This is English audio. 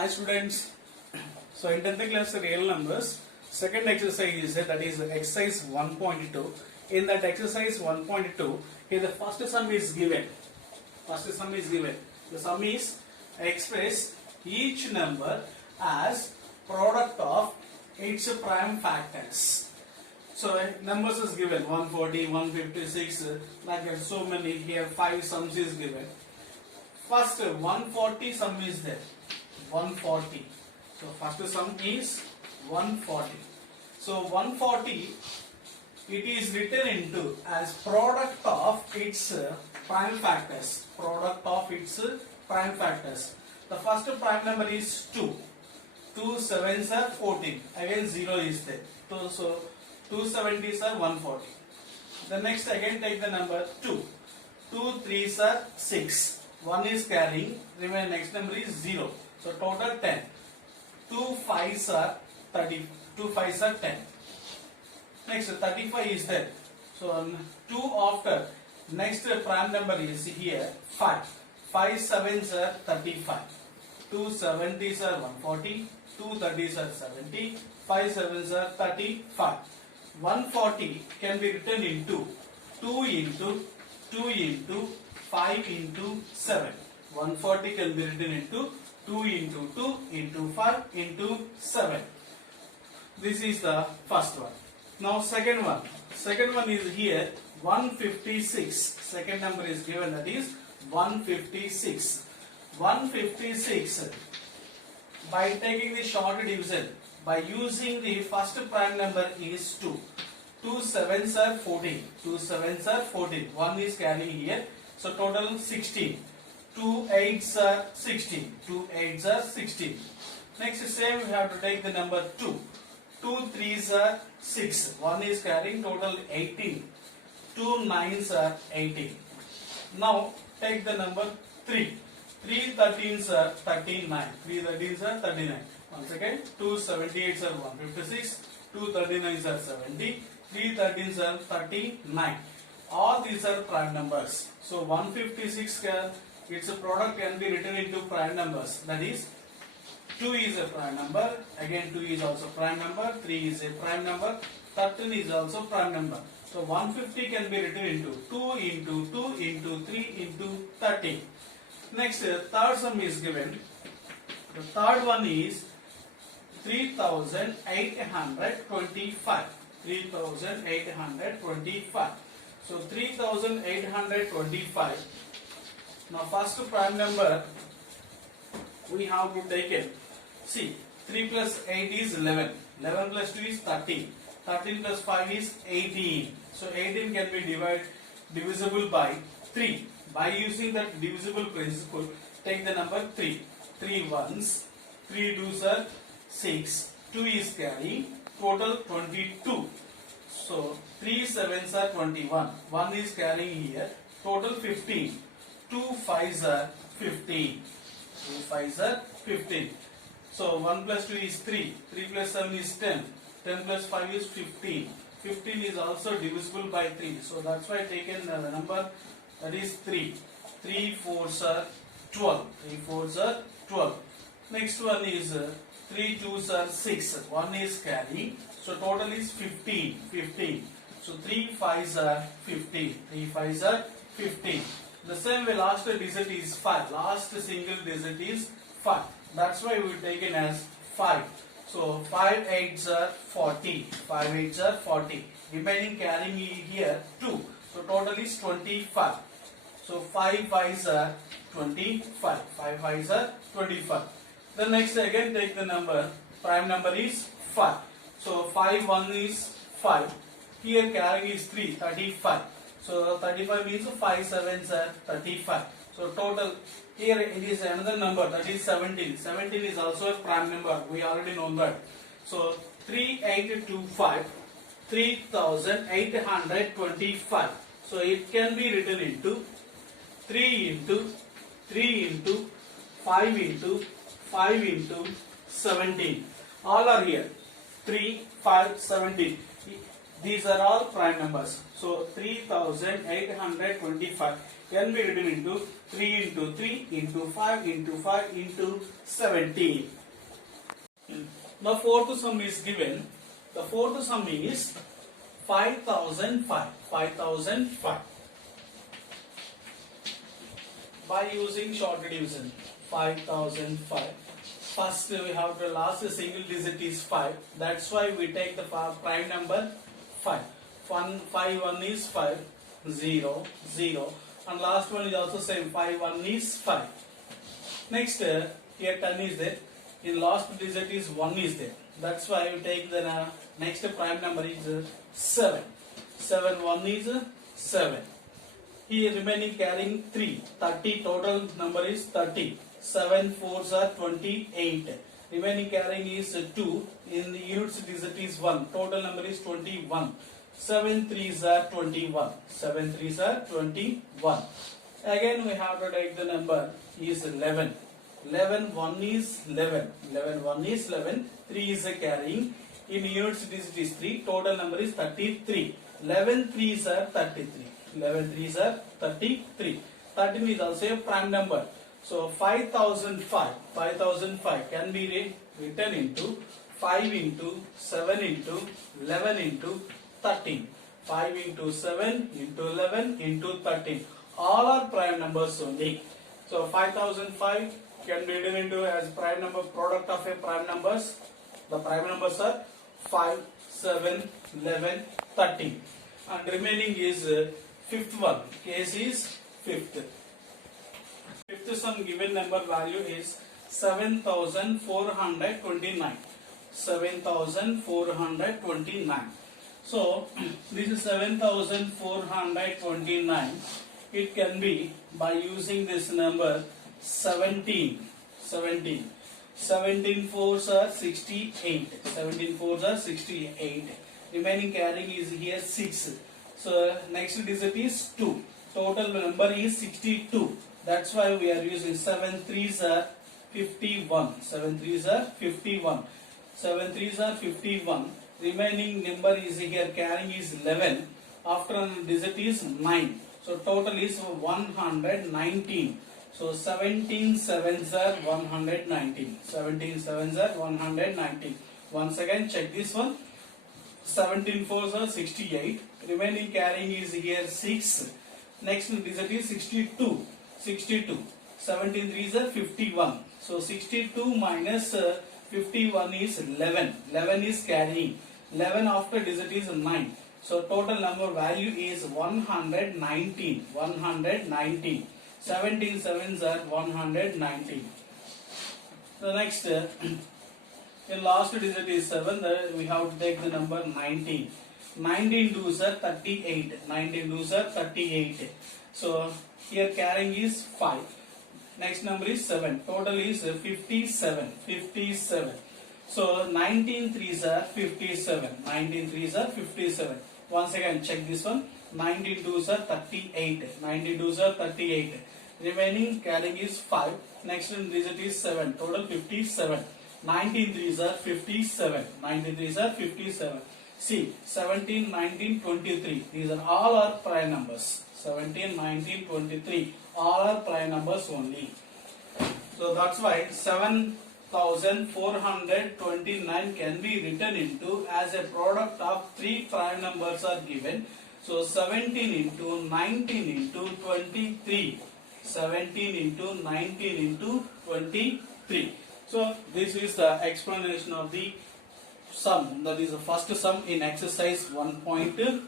Hi students. So in 10th class real numbers, second exercise is that is exercise 1.2. In that exercise 1.2, here the first sum is given. First sum is given. The sum is express each number as product of its prime factors. So numbers is given 140, 156, like that, so many. Here 5 sums is given. First 140 sum is there. 140. So first sum is 140. So 140 it is written into as product of its prime factors. Product of its prime factors. The first prime number is 2. 2 sevens are 14. Again 0 is there. So 2 70s are 140. The next again take the number 2. 2 3s are 6. 1 is carrying. Remaining next number is 0. So total 10. 2 5s are 30. 2 5s are 10. Next 35 is there. So 2 after. Next prime number is here 5. 5 7s are 35. 2 70s are 140. 2 30s are 70. 5 7s are 35. 140 can be written into 2 into 2 into 5 into 7. 140 can be written into 2 into 2 into 5 into 7. This is the first one. Now second one. Second one is here 156. Second number is given, that is 156. 156 by taking the short division by using the first prime number is 2. 2 7s are 14. 2 7s are 14. 1 is carrying here. So total 16. 2 8s are 16. 2 8s are 16. Next same we have to take the number 2. 2 3s are 6. 1 is carrying, total 18. 2 9s are 18. Now take the number 3. 3 13s are 39. 3 13s are 39. Once again 2 78s are 156. 2 39s are 70. 3 13s are 39. All these are prime numbers. So 156 its a product can be written into prime numbers. That is 2 is a prime number. Again 2 is also prime number. 3 is a prime number. 13 is also prime number. So 150 can be written into 2 into 2 into 3 into 30. Next third sum is given. The third one is 3825. 3825. So 3825. Now first prime number we have to take it. See, 3 plus 8 is 11. 11 plus 2 is 13. 13 plus 5 is 18. So 18 can be divisible by 3. By using that divisible principle, take the number 3. 3 ones, 3 twos are 6. 2 is carrying, total 22. So 3 sevens are 21. 1 is carrying here, total 15. 2 5s are 15. 2 5s are 15. So 1 plus 2 is 3. 3 plus 7 is 10. 10 plus 5 is 15. 15 is also divisible by 3. So that's why I taken the number, that is 3. 3 4s are 12. 3 4s are 12. Next one is 3 2s are 6. 1 is carrying. So total is 15. 15. So 3 5s are 15. 3 5s are 15. The same way last digit is 5. Last single digit is 5. That's why we taken as 5. So 5 8s are 40. 5 8s are 40. Remaining carrying here 2. So total is 25. So 5 5s are 25. 5 5s are 25. The next again take the number. Prime number is 5. So 5 1 is 5. Here carrying is 3. 35. So 35 means 5 7s are 35. So total here it is another number, that is 17. 17 is also a prime number. We already know that. So 3825. 3825. So it can be written into 3 into 3 into 5 into 5 into 17. All are here. 3 5 17. These are all prime numbers. So 3825 can be written into 3 into 3 into 5 into 5 into 17. The fourth sum is given. The fourth sum is 5005. 5005. By using short division. 5005. First we have the last single digit is 5. That's why we take the prime number 5. 1 is 5. 0 0. And last one is also same. 1 is 5. Next here 10 is there. In last digit is 1 is there. That's why we take the next prime number is 7. 7 1 is 7. Here remaining carrying 3. 30 total number is 30. 7 4s are 28. Remaining carrying is 2. In the units digit is 1. Total number is 21. 7 3s are 21. 7 3s are 21. Again we have to take the number is 11. 11 1 is 11. 11 1 is 11. 3 is a carrying. In units digit is 3. Total number is 33. 11 3s are 33. 11 3s are 33. 13 is also a prime number. So 5005 can be written into 5 into 7 into 11 into 13. 5 into 7 into 11 into 13. All are prime numbers only. So 5005 can be written into as prime number product of a prime numbers. The prime numbers are 5, 7, 11, 13. And remaining is fifth one. Case is fifth. Fifth sum given number value is 7429. 7429. So this is 7429. It can be by using this number 17. 17 4s are 68. 17 4s are 68. Remaining carrying is here 6. So next digit is 2. Total number is 62. That's why we are using 7 3s are 51. 7 3s are 51. 7 3s are 51. Remaining number is here carrying is 11. After digit is 9. So total is 119. So 17 7s are 119. 17 7s are 119. Once again check this one. 17 4s are 68. Remaining carrying is here 6. Next digit is 62. 62. 17 3s are 51. So 62 minus 51 is 11. 11 is carrying. 11 after digit is 9. So total number value is 119. 119. 17 7s are 119. The next in last digit is 7. We have to take the number 19. 19 2s are 38. 19 2s are 38. So here carrying is 5. Next number is 7. Total is 57. 57. So 19 3s are 57. 19 3s are 57. Once again check this one. 19 2s are 38. 19 2s are 38. Remaining carrying is 5. Next digit is 7. Total 57. 19 3s are 57. 19 3s are 57. See 17, 19, 23. These are all are prime numbers. 17, 19, 23. All are prime numbers only. So that's why 7429 can be written into as a product of 3 prime numbers are given. So 17 into 19 into 23. 17 into 19 into 23. So this is the explanation of the sum. That is the first sum in exercise 1.2.